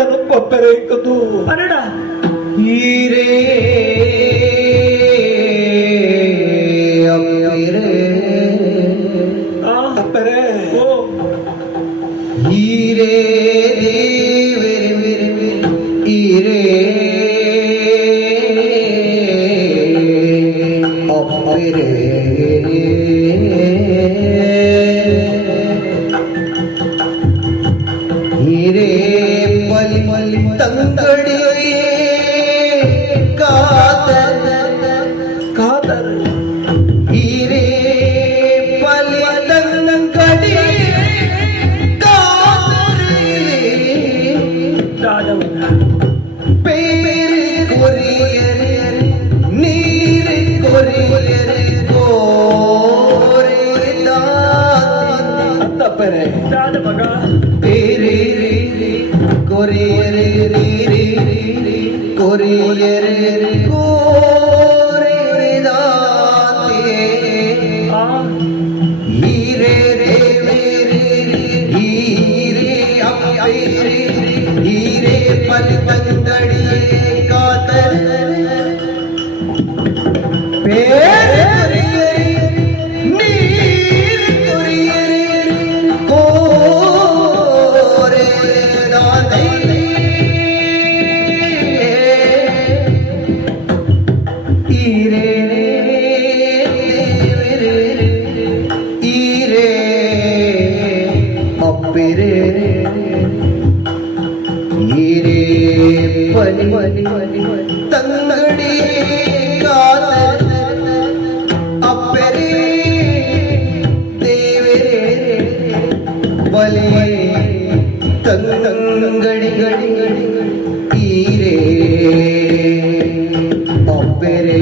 ಇದನ್ನು ಕೊಪ್ಪರೆ ಕದು ಕನ್ನಡ ಹೀರೇ ಕೊಪ್ಪರೆ ಓ ಹೀರೇ ಹೀರೇ ಅಪ್ಪರೇ ಹೀರೇ ಮಲಿ ಮಲಿ ತಂಗಡಿ ಕಾದರ ಕಾದರ ಹೀರೇ ಮಲಿ ತಂಗಡಿ ರಾಜವನ பேரு கொரியர் நீர் கொரியர் கோரிதான் ಕೊಪ್ಪರೆ ರಾಜ ಮಗ பேரு கொரியர் நீர் கொரியர் கோரிதான் ಆ ஹீரே ஹீரே அப்பேரே ஹீரே பல் பந்தடியே காதல் பேர் நீர் கொரியரே கோரே தாதை ஹீரே ಹೀರೇ ಅಪ್ಪಿರೇ ಹೀರೇ ಪಲಿ ತಂಗಡಿ ಕಾದ ಅಪ್ಪರೇ ದೇವರೇ ಬಲಿ ತಂಗಡಿ ಹೀರೇ ಅಪ್ಪರೇ